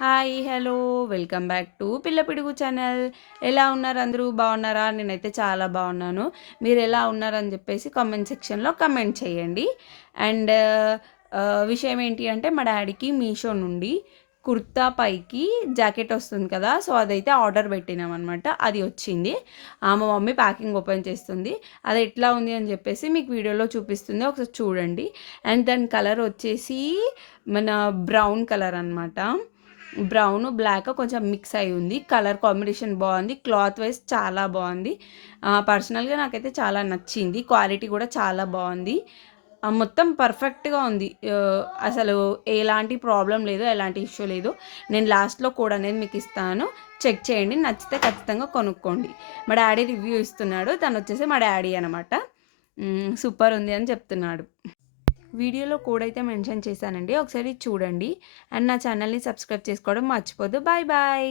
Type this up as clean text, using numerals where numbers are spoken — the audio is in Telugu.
Hi hello welcome back to పిల్ల పిడుగు ఛానల్. ఎలా ఉన్నారు అందరూ? బాగున్నారా? నేనైతే చాలా బాగున్నాను. మీరు ఎలా ఉన్నారని చెప్పేసి కామెంట్ సెక్షన్లో కమెంట్ చేయండి. అండ్ విషయం ఏంటి అంటే మా డాడీకి మీషో నుండి కుర్తా పైకి జాకెట్ వస్తుంది కదా, సో అదైతే ఆర్డర్ పెట్టినామన్నమాట. అది వచ్చింది. మా మమ్మీ ప్యాకింగ్ ఓపెన్ చేస్తుంది. అది ఎట్లా ఉంది అని చెప్పేసి మీకు వీడియోలో చూపిస్తుంది, ఒకసారి చూడండి. అండ్ దాని కలర్ వచ్చేసి మన బ్రౌన్ కలర్ అనమాట. బ్రౌన్ బ్లాక్ కొంచెం మిక్స్ అయి ఉంది. కలర్ కాంబినేషన్ బాగుంది. క్లాత్ వైజ్ చాలా బాగుంది. పర్సనల్గా నాకైతే చాలా నచ్చింది. క్వాలిటీ కూడా చాలా బాగుంది. మొత్తం పర్ఫెక్ట్గా ఉంది. అసలు ఎలాంటి ప్రాబ్లం లేదు, ఎలాంటి ఇష్యూ లేదు. నేను లాస్ట్లో కోడ్ అనేది మీకు ఇస్తాను, చెక్ చేయండి. నచ్చితే ఖచ్చితంగా కొనుక్కోండి. మా డాడీ రివ్యూ ఇస్తున్నాడు. తను వచ్చేసి మా డాడీ అనమాట. సూపర్ ఉంది అని చెప్తున్నాడు. వీడియోలో కోడ్ అయితే మెన్షన్ చేశానండి, ఒకసారి చూడండి. అండ్ నా ఛానల్ని సబ్స్క్రైబ్ చేసుకోవడం మర్చిపోద్దు. Bye bye.